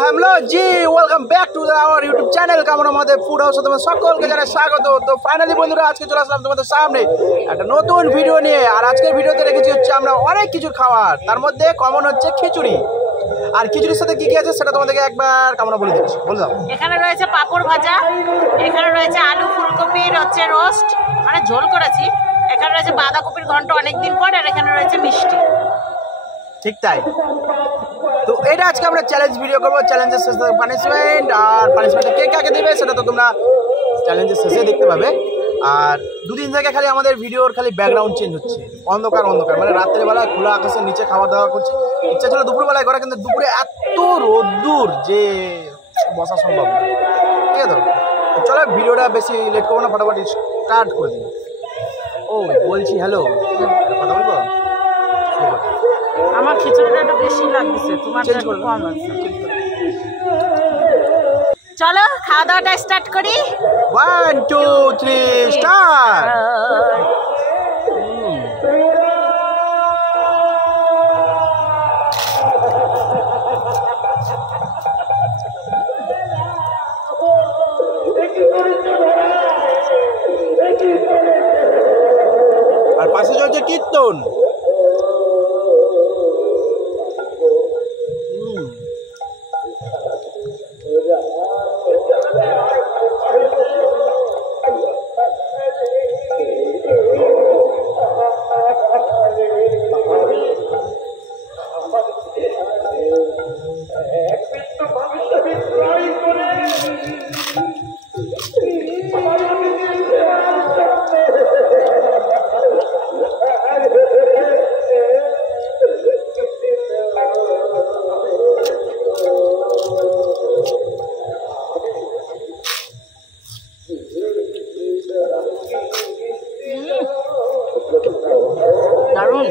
Hello G welcome back to our YouTube channel কামনা আমাদের food হাউসে তোমাদের সকলকে জানাই স্বাগত। তো ফাইনালি বন্ধুরা আজকে চলে আসলাম তোমাদের সামনে একটা নতুন ভিডিও নিয়ে। আর আজকের ভিডিওতে রেখেছি হচ্ছে আমরা অনেক কিছু খাবার, তার মধ্যে কমন হচ্ছে খিচুড়ি। আর খিচুড়ির সাথে কি কি আছে সেটা তোমাদেরকে একবার কামনা বলে দিচ্ছি, বলে দাও। এখানে রয়েছে পাঁপড় ভাজা, এখানে রয়েছে আলু ফুলকপির হচ্ছে রোস্ট মানে ঝোল করেছি, এখানে রয়েছে বাঁধাকপির ঘন্ট অনেকদিন পর, আর এখানে রয়েছে মিষ্টি। ঠিক তাই। তো এটা আজকে আমরা চ্যালেঞ্জ ভিডিও করবো, চ্যালেঞ্জের শেষে পানিশমেন্ট, আর পানিশমেন্টে কে কাকে দেবে সেটা তো তোমরা চ্যালেঞ্জের শেষে দেখতে পাবে। আর দুদিন থেকে খালি আমাদের ভিডিওর খালি ব্যাকগ্রাউন্ড চেঞ্জ হচ্ছে, অন্ধকার অন্ধকার, মানে রাত্রেবেলায় খোলা আকাশের নিচে খাওয়া দাওয়া করছে। ইচ্ছা ছিল দুপুরবেলায় করা, কিন্তু দুপুরে এত রোদ্দুর যে বসা সম্ভব না। ঠিক আছে, তো চলো ভিডিওটা বেশি লেট করবো না, ফটাফট স্টার্ট করে দিই। ও বলছি হ্যালো, কথা বলবো? আমার খিচুড়িটা একটু বেশি লাগছে, তোমার একটু কম আছে। চলো খাওয়া দাওয়াটা স্টার্ট করি। 1 2 3 স্টার্ট। আর পাশে চলছে কীর্তন। দারুণ।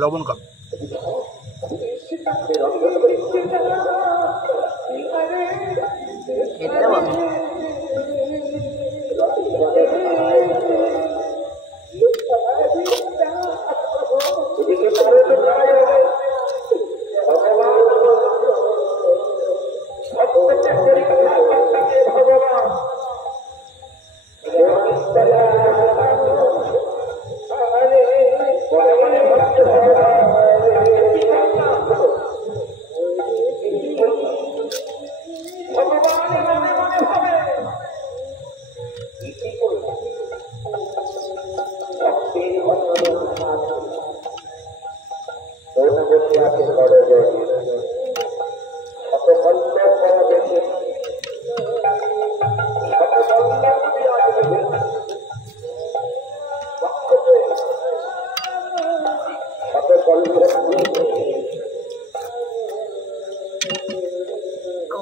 লবণ কম।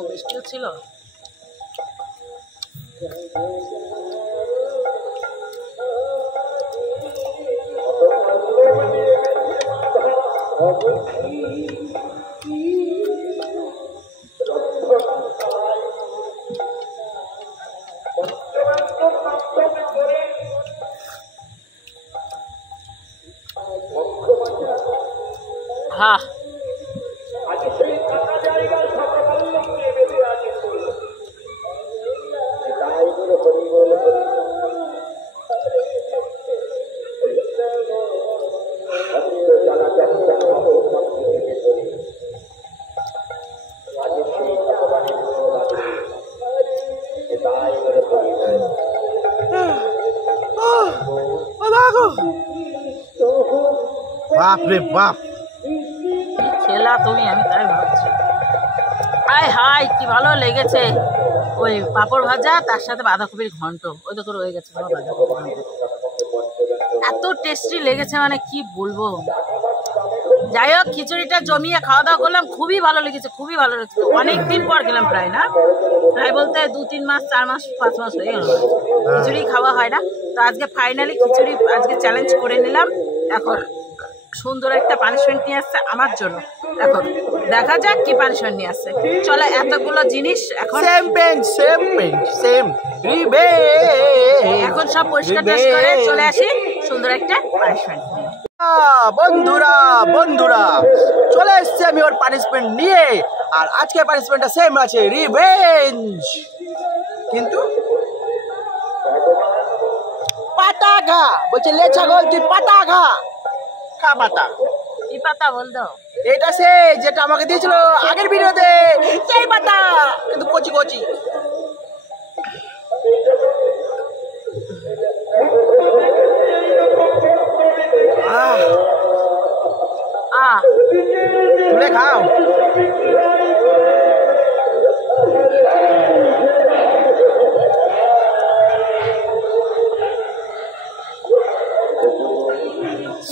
মিষ্টিও ছিল। হ্যাঁ বাপ রে বাপ, খেলা তুমি, আমি তাই ভাবছি। আয় হাই কি ভালো লেগেছে, ওই পাঁপড় ভাজা তার সাথে বাঁধাকপির ঘন্ট, ওই দেখো রয়ে গেছে বাঁধাকপির ঘন্ট, এত টেস্টি লেগেছে মানে কি বলবো। যাই হোক, খিচুড়িটা জমিয়ে খাওয়া দাওয়া করলাম, খুবই ভালো লেগেছে, খুবই ভালো লেগেছে। অনেকদিন পর গেলাম, প্রায় না, প্রায় বলতে 2-3 মাস 4 মাস 5 মাস হয়ে গেল খিচুড়ি খাওয়া হয় না। তো আজকে ফাইনালি খিচুড়ি আজকে চ্যালেঞ্জ করে নিলাম। এখন সুন্দর একটা পানিশমেন্ট নিয়ে আসছে আমার জন্য, এখন দেখা যাক কি পানিশমেন্ট নিয়ে আসছে। চলো এতগুলো জিনিস এখন এখন সব পরিষ্কার করে চলে আসি সুন্দর একটা পানিশমেন্ট নিয়ে। বন্ধুরা বন্ধুরা চলে এসছি আমি ওর পানিশমেন্ট নিয়ে, আর আজকে পানিশমেন্টটা সেম আছে, রিভেঞ্জ। কিন্তু পাতা খা বলছে, লে ছাগল তুই পাতা খা, খা পাতা। কি পাতা বল দাও? এটা সে যেটা আমাকে দিয়েছিল আগের ভিডিওতে, সেই পাতা, কিন্তু কচি কচি। তুলে খাও।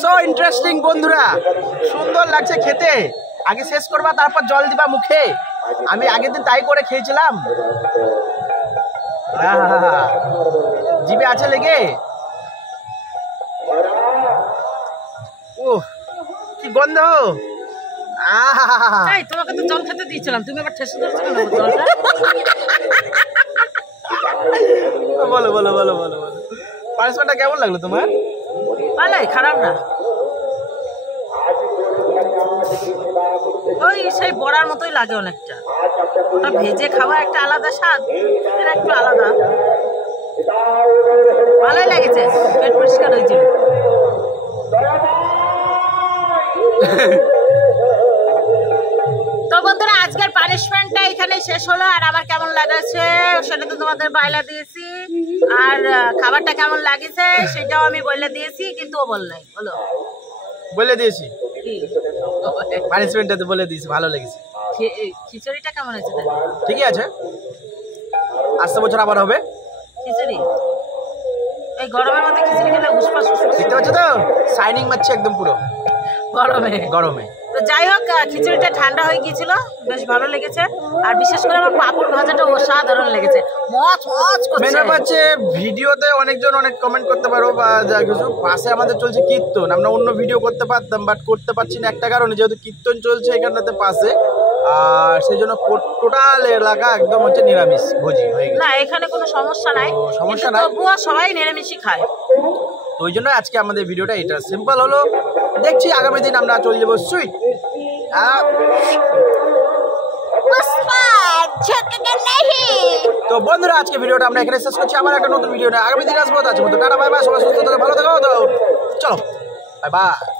সো ইন্টারেস্টিং বন্ধুরা, সুন্দর লাগছে খেতে। আগে শেষ করবা তারপর জল দিবা মুখে, আমি আগের দিন তাই করে খেয়েছিলাম। জিভে আছে লেগে। ও কি গন্ধ! তোমাকে তো জল খেতে দিয়েছিলাম, তুমি আবার ঠেসে ধরেছো কেন জলটা? বলো বলো বলো বলো বলো, পানিশমেন্টটা কেমন লাগলো তোমার? ভালোই, খারাপ না। ওই সেই বড়ার মতোই লাগে অনেকটা, ওটা ভেজে খাওয়া একটা আলাদা স্বাদ, এটা একটু আলাদা, ভালোই লেগেছে, পেট পরিষ্কার হয়েছে। তো বন্ধুরা, আজকের পানিশমেন্টটা এখানে শেষ হলো। আর আমার কেমন লাগছে সেটা তো তোমাদের বাইলা দিয়েছি, আর খাবারটা কেমন লাগছে সেটাও আমি বলে দিয়েছি, কিন্তু ও বল নাই। বলো। বলে দিয়েছি, পানিশমেন্টটা তো বলে দিয়েছি, ভালো লেগেছে। খিচুড়িটা কেমন হয়েছে? ঠিকই আছে, আসতে বছর আবার হবে খিচুড়ি। এই গরমের মধ্যে খিচুড়ি খেলে উসপাস দেখতে পাচ্ছ তো, শাইনিং মারছে একদম পুরো গরমে গরমে। তো যাই হোক, খিচুড়িটা ঠান্ডা হয়ে গিয়েছিল, বেশ ভালো লেগেছে। আর বিশেষ করে আমার পাঁপড় ভাজাটা অসাধারণ লেগেছে, মচ মচ করছে। মেন ব্যাপার হচ্ছে ভিডিওতে অনেকজন অনেক কমেন্ট করতে পারো বা যা কিছু, পাশে আমাদের চলছে কীর্তন, আমরা অন্য ভিডিও করতে পারতাম বাট করতে পারছি না একটা কারণে, যেহেতু কীর্তন চলছে এখানটাতে পাশে, আর সেই জন্য টোটাল এলাকা একদম হচ্ছে নিরামিষ ভোজি হয়ে গেছে। না এখানে কোনো সমস্যা নাই, সমস্যা নাই, তবুও সবাই নিরামিষই খায়। তো ওই জন্য আজকে আমাদের ভিডিওটা এটা সিম্পল হলো। দেখছি আগামী দিন আমরা চলে যাবো সুইট। তো বন্ধুরা, আজকে ভিডিওটা আমরা এখানে শেষ করছি, আবার একটা নতুন ভিডিও নিয়ে আগামী দিন আসবো। তার মতো টাটা বাই বাই, সবাই সুস্থ থাকো, ভালো থাকো। তো চলো বাই বাই।